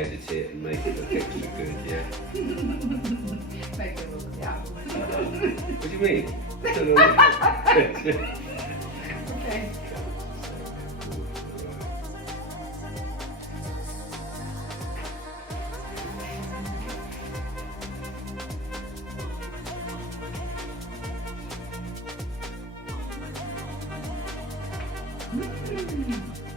edit it and make it look extra good, yeah? Make it look, yeah. What do you mean? I don't know. Okay. Mm.